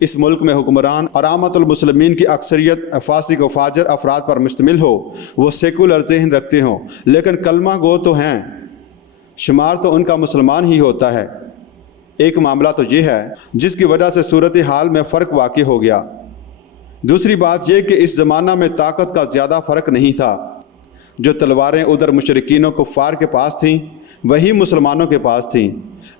اس ملک میں حکمران اور عامۃ المسلمین کی اکثریت فاسق و فاجر افراد پر مشتمل ہو، وہ سیکولر ذہن رکھتے ہوں لیکن کلمہ گو تو ہیں، شمار تو ان کا مسلمان ہی ہوتا ہے۔ ایک معاملہ تو یہ ہے جس کی وجہ سے صورتحال میں فرق واقع ہو گیا۔ دوسری بات یہ کہ اس زمانہ میں طاقت کا زیادہ فرق نہیں تھا۔ جو تلواریں ادھر مشرکین و کفار کے پاس تھیں وہی مسلمانوں کے پاس تھیں۔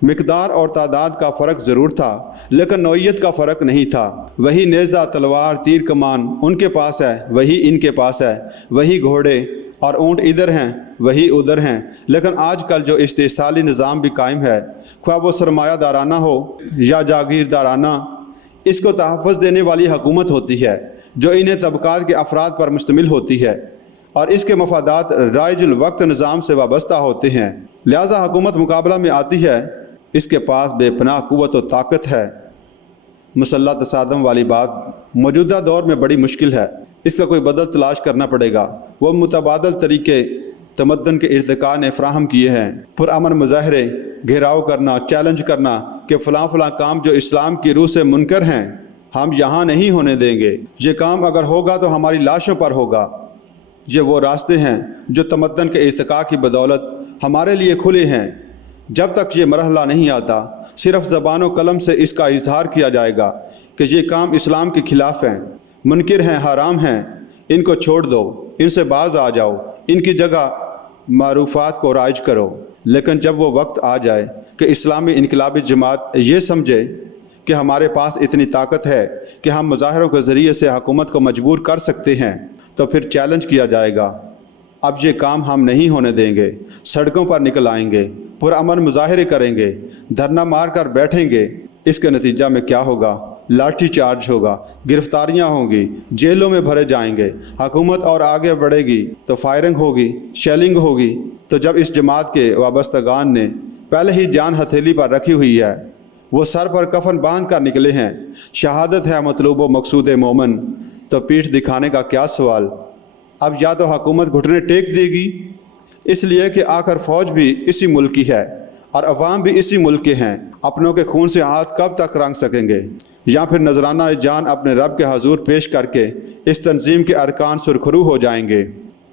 مقدار اور تعداد کا فرق ضرور تھا لیکن نوعیت کا فرق نہیں تھا۔ وہی نیزہ، تلوار، تیر کمان ان کے پاس ہے وہی ان کے پاس ہے، وہی گھوڑے اور اونٹ ادھر ہیں وہی ادھر ہیں۔ لیکن آج کل جو استحصالی نظام بھی قائم ہے، خواہ وہ سرمایہ دارانہ ہو یا جاگیردارانہ، اس کو تحفظ دینے والی حکومت ہوتی ہے جو انہیں طبقات کے افراد پر مشتمل ہوتی ہے اور اس کے مفادات رائج الوقت نظام سے وابستہ ہوتے ہیں۔ لہذا حکومت مقابلہ میں آتی ہے، اس کے پاس بے پناہ قوت و طاقت ہے۔ مسلح تصادم والی بات موجودہ دور میں بڑی مشکل ہے، اس کا کوئی بدل تلاش کرنا پڑے گا۔ وہ متبادل طریقے تمدن کے ارتقاء نے فراہم کیے ہیں۔ پرامن مظاہرے، گھیراؤ کرنا، چیلنج کرنا کہ فلاں فلاں کام جو اسلام کی روح سے منکر ہیں ہم یہاں نہیں ہونے دیں گے، یہ کام اگر ہوگا تو ہماری لاشوں پر ہوگا۔ یہ وہ راستے ہیں جو تمدن کے ارتقاء کی بدولت ہمارے لیے کھلے ہیں۔ جب تک یہ مرحلہ نہیں آتا صرف زبان و قلم سے اس کا اظہار کیا جائے گا کہ یہ کام اسلام کے خلاف ہیں، منکر ہیں، حرام ہیں، ان کو چھوڑ دو، ان سے باز آ جاؤ، ان کی جگہ معروفات کو رائج کرو۔ لیکن جب وہ وقت آ جائے کہ اسلامی انقلابی جماعت یہ سمجھے کہ ہمارے پاس اتنی طاقت ہے کہ ہم مظاہروں کے ذریعے سے حکومت کو مجبور کر سکتے ہیں، تو پھر چیلنج کیا جائے گا۔ اب یہ کام ہم نہیں ہونے دیں گے، سڑکوں پر نکل آئیں گے، پرامن مظاہرے کریں گے، دھرنا مار کر بیٹھیں گے۔ اس کے نتیجہ میں کیا ہوگا؟ لاٹھی چارج ہوگا، گرفتاریاں ہوں گی، جیلوں میں بھرے جائیں گے، حکومت اور آگے بڑھے گی تو فائرنگ ہوگی، شیلنگ ہوگی۔ تو جب اس جماعت کے وابستگان نے پہلے ہی جان ہتھیلی پر رکھی ہوئی ہے، وہ سر پر کفن باندھ کر نکلے ہیں، شہادت ہے مطلوب و مقصود مومن، تو پیٹھ دکھانے کا کیا سوال؟ اب یا تو حکومت گھٹنے ٹیک دے گی، اس لیے کہ آخر فوج بھی اسی ملک کی ہے اور عوام بھی اسی ملک کے ہیں، اپنوں کے خون سے ہاتھ کب تک رنگ سکیں گے؟ یا پھر نذرانہ جان اپنے رب کے حضور پیش کر کے اس تنظیم کے ارکان سرخرو ہو جائیں گے۔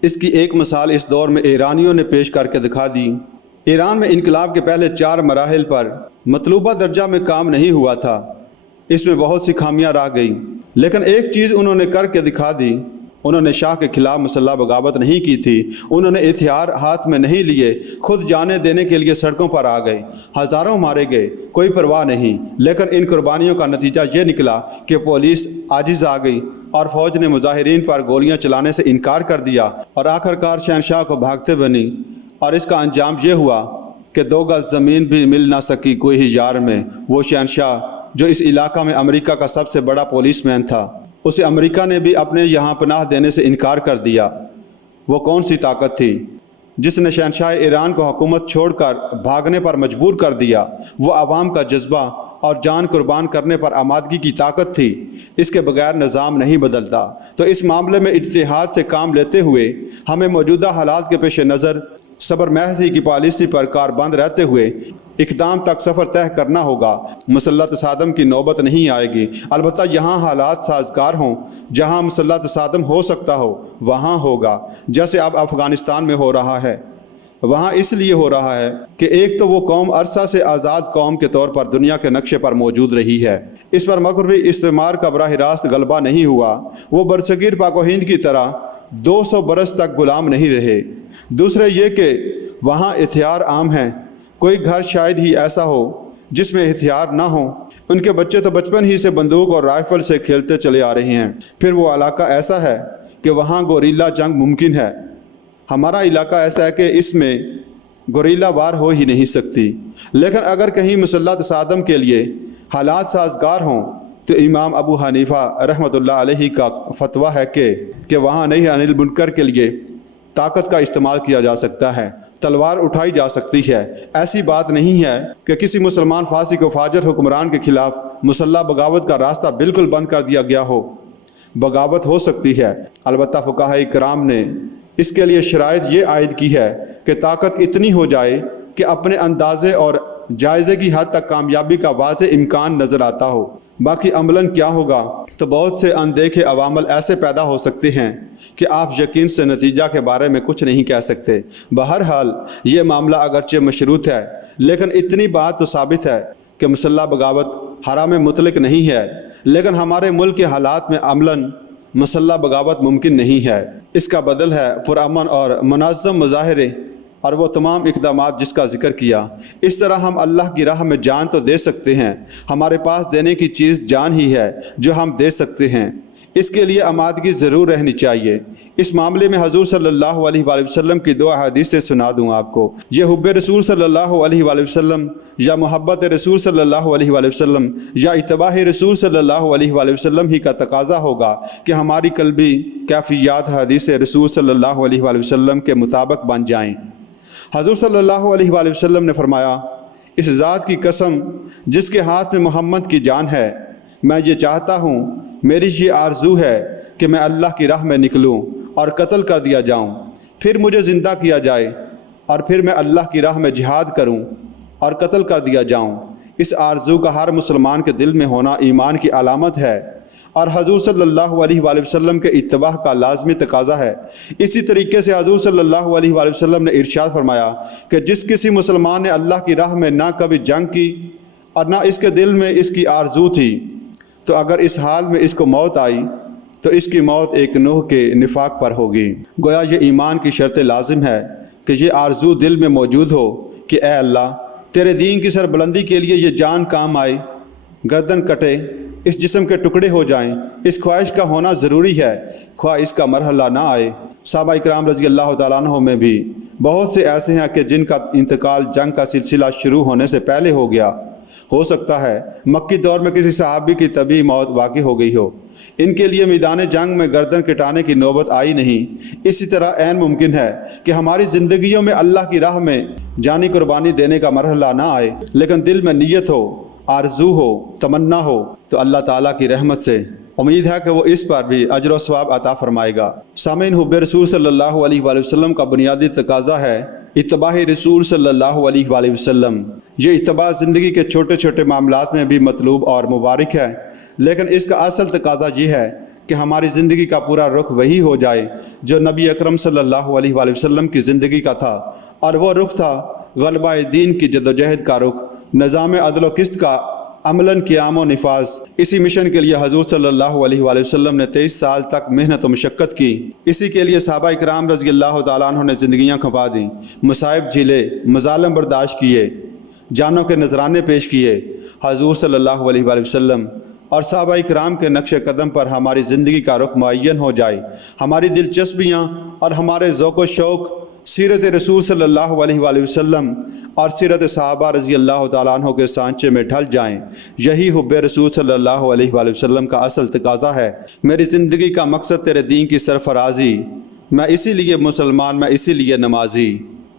اس کی ایک مثال اس دور میں ایرانیوں نے پیش کر کے دکھا دی۔ ایران میں انقلاب کے پہلے 4 مراحل پر مطلوبہ درجہ میں کام نہیں ہوا تھا، اس میں بہت سی خامیاں رہ گئی، لیکن ایک چیز انہوں نے کر کے دکھا دی۔ انہوں نے شاہ کے خلاف مسلح بغاوت نہیں کی تھی، انہوں نے ہتھیار ہاتھ میں نہیں لیے، خود جانیں دینے کے لیے سڑکوں پر آ گئے، ہزاروں مارے گئے، کوئی پرواہ نہیں۔ لیکن ان قربانیوں کا نتیجہ یہ نکلا کہ پولیس عاجز آ گئی اور فوج نے مظاہرین پر گولیاں چلانے سے انکار کر دیا اور آخرکار شہنشاہ کو بھاگتے بنی، اور اس کا انجام یہ ہوا کہ 2 گز زمین بھی مل نہ سکی کوئی ہی یار میں۔ وہ شہنشاہ جو اس علاقہ میں امریکہ کا سب سے بڑا پولیس مین تھا، اسے امریکہ نے بھی اپنے یہاں پناہ دینے سے انکار کر دیا۔ وہ کون سی طاقت تھی جس نے شہنشاہ ایران کو حکومت چھوڑ کر بھاگنے پر مجبور کر دیا؟ وہ عوام کا جذبہ اور جان قربان کرنے پر آمادگی کی طاقت تھی۔ اس کے بغیر نظام نہیں بدلتا۔ تو اس معاملے میں اجتہاد سے کام لیتے ہوئے ہمیں موجودہ حالات کے پیش نظر صبر محض کی پالیسی پر کاربند رہتے ہوئے اقدام تک سفر طے کرنا ہوگا۔ مسلح تصادم کی نوبت نہیں آئے گی، البتہ یہاں حالات سازگار ہوں، جہاں مسلح تصادم ہو سکتا ہو وہاں ہوگا، جیسے اب افغانستان میں ہو رہا ہے۔ وہاں اس لیے ہو رہا ہے کہ ایک تو وہ قوم عرصہ سے آزاد قوم کے طور پر دنیا کے نقشے پر موجود رہی ہے، اس پر مغربی استعمار کا براہ راست غلبہ نہیں ہوا، وہ برصغیر پاک و ہند کی طرح 200 برس تک غلام نہیں رہے۔ دوسرے یہ کہ وہاں ہتھیار عام ہیں، کوئی گھر شاید ہی ایسا ہو جس میں ہتھیار نہ ہوں، ان کے بچے تو بچپن ہی سے بندوق اور رائفل سے کھیلتے چلے آ رہے ہیں۔ پھر وہ علاقہ ایسا ہے کہ وہاں گوریلا جنگ ممکن ہے۔ ہمارا علاقہ ایسا ہے کہ اس میں گوریلا وار ہو ہی نہیں سکتی۔ لیکن اگر کہیں مسلح تصادم کے لیے حالات سازگار ہوں تو امام ابو حنیفہ رحمۃ اللہ علیہ کا فتویٰ ہے کہ وہاں نہیں عن المنکر کے لیے طاقت کا استعمال کیا جا سکتا ہے، تلوار اٹھائی جا سکتی ہے۔ ایسی بات نہیں ہے کہ کسی مسلمان فاسق و فاجر حکمران کے خلاف مسلح بغاوت کا راستہ بالکل بند کر دیا گیا ہو۔ بغاوت ہو سکتی ہے، البتہ فقہاء کرام نے اس کے لیے شرائط یہ عائد کی ہے کہ طاقت اتنی ہو جائے کہ اپنے اندازے اور جائزے کی حد تک کامیابی کا واضح امکان نظر آتا ہو۔ باقی عملاً کیا ہوگا؟ تو بہت سے اندیکھے عوامل ایسے پیدا ہو سکتے ہیں کہ آپ یقین سے نتیجہ کے بارے میں کچھ نہیں کہہ سکتے۔ بہرحال یہ معاملہ اگرچہ مشروط ہے، لیکن اتنی بات تو ثابت ہے کہ مسلح بغاوت حرام مطلق نہیں ہے، لیکن ہمارے ملک کے حالات میں عملاً مسلح بغاوت ممکن نہیں ہے۔ اس کا بدل ہے پرامن اور منظم مظاہرے اور وہ تمام اقدامات جس کا ذکر کیا۔ اس طرح ہم اللہ کی راہ میں جان تو دے سکتے ہیں، ہمارے پاس دینے کی چیز جان ہی ہے جو ہم دے سکتے ہیں، اس کے لیے آمادگی ضرور رہنی چاہیے۔ اس معاملے میں حضور صلی اللہ علیہ وآلہ وسلم کی دو احادیثیں سنا دوں آپ کو۔ یہ حب رسول صلی اللہ علیہ وآلہ وسلم یا محبت رسول صلی اللہ علیہ وآلہ وسلم یا اتباع رسول صلی اللہ علیہ وآلہ وسلم ہی کا تقاضا ہوگا کہ ہماری قلبی کیفیات حدیث رسول صلی اللہ علیہ وآلہ وسلم کے مطابق بن جائیں۔ حضور صلی اللہ علیہ وآلہ وسلم نے فرمایا، اس ذات کی قسم جس کے ہاتھ میں محمد کی جان ہے، میں یہ چاہتا ہوں، میری یہ آرزو ہے کہ میں اللہ کی راہ میں نکلوں اور قتل کر دیا جاؤں، پھر مجھے زندہ کیا جائے اور پھر میں اللہ کی راہ میں جہاد کروں اور قتل کر دیا جاؤں۔ اس آرزو کا ہر مسلمان کے دل میں ہونا ایمان کی علامت ہے اور حضور صلی اللہ علیہ وآلہ وسلم کے اتباع کا لازمی تقاضا ہے۔ اسی طریقے سے حضور صلی اللہ علیہ وآلہ وسلم نے ارشاد فرمایا کہ جس کسی مسلمان نے اللہ کی راہ میں نہ کبھی جنگ کی اور نہ اس کے دل میں اس کی آرزو تھی، تو اگر اس حال میں اس کو موت آئی تو اس کی موت ایک نوح کے نفاق پر ہوگی۔ گویا یہ ایمان کی شرط لازم ہے کہ یہ آرزو دل میں موجود ہو کہ اے اللہ، تیرے دین کی سربلندی کے لیے یہ جان کام آئے، گردن کٹے، اس جسم کے ٹکڑے ہو جائیں، اس خواہش کا ہونا ضروری ہے، خواہ اس کا مرحلہ نہ آئے۔ صحابہ اکرام رضی اللہ تعالیٰ عنہ میں بھی بہت سے ایسے ہیں کہ جن کا انتقال جنگ کا سلسلہ شروع ہونے سے پہلے ہو گیا۔ ہو سکتا ہے مکی دور میں کسی صحابی کی طبی موت واقع ہو گئی ہو، ان کے لیے میدان جنگ میں گردن کٹانے کی نوبت آئی نہیں۔ اسی طرح عین ممکن ہے کہ ہماری زندگیوں میں اللہ کی راہ میں جانی قربانی دینے کا مرحلہ نہ آئے، لیکن دل میں نیت ہو، آرزو ہو، تمنا ہو، تو اللہ تعالیٰ کی رحمت سے امید ہے کہ وہ اس پر بھی اجر و ثواب عطا فرمائے گا۔ سامعین، حب رسول صلی اللہ علیہ وآلہ وسلم کا بنیادی تقاضا ہے اتباع رسول صلی اللہ علیہ وآلہ وسلم۔ یہ اتباع زندگی کے چھوٹے چھوٹے معاملات میں بھی مطلوب اور مبارک ہے، لیکن اس کا اصل تقاضا یہ ہے کہ ہماری زندگی کا پورا رخ وہی ہو جائے جو نبی اکرم صلی اللہ علیہ وآلہ وسلم کی زندگی کا تھا، اور وہ رخ تھا غلبہ دین کی جدوجہد کا رخ، نظام عدل و قسط کا عملاً قیام و نفاذ۔ اسی مشن کے لیے حضور صلی اللہ علیہ وآلہ وسلم نے 23 سال تک محنت و مشقت کی۔ اسی کے لیے صحابہ اکرام رضی اللہ تعالیٰ عنہ نے زندگیاں کھپا دیں، مصائب جھیلے، مظالم برداشت کیے، جانوں کے نذرانے پیش کیے۔ حضور صلی اللہ علیہ وآلہ وسلم اور صحابہ اکرام کے نقش قدم پر ہماری زندگی کا رخ معین ہو جائے، ہماری دلچسپیاں اور ہمارے ذوق و شوق سیرت رسول صلی اللہ علیہ وآلہ وسلم اور سیرت صحابہ رضی اللہ تعالیٰ عنہ کے سانچے میں ڈھل جائیں۔ یہی حب رسول صلی اللہ علیہ وآلہ وسلم کا اصل تقاضا ہے۔ میری زندگی کا مقصد تیرے دین کی سرفرازی، میں اسی لیے مسلمان، میں اسی لیے نمازی۔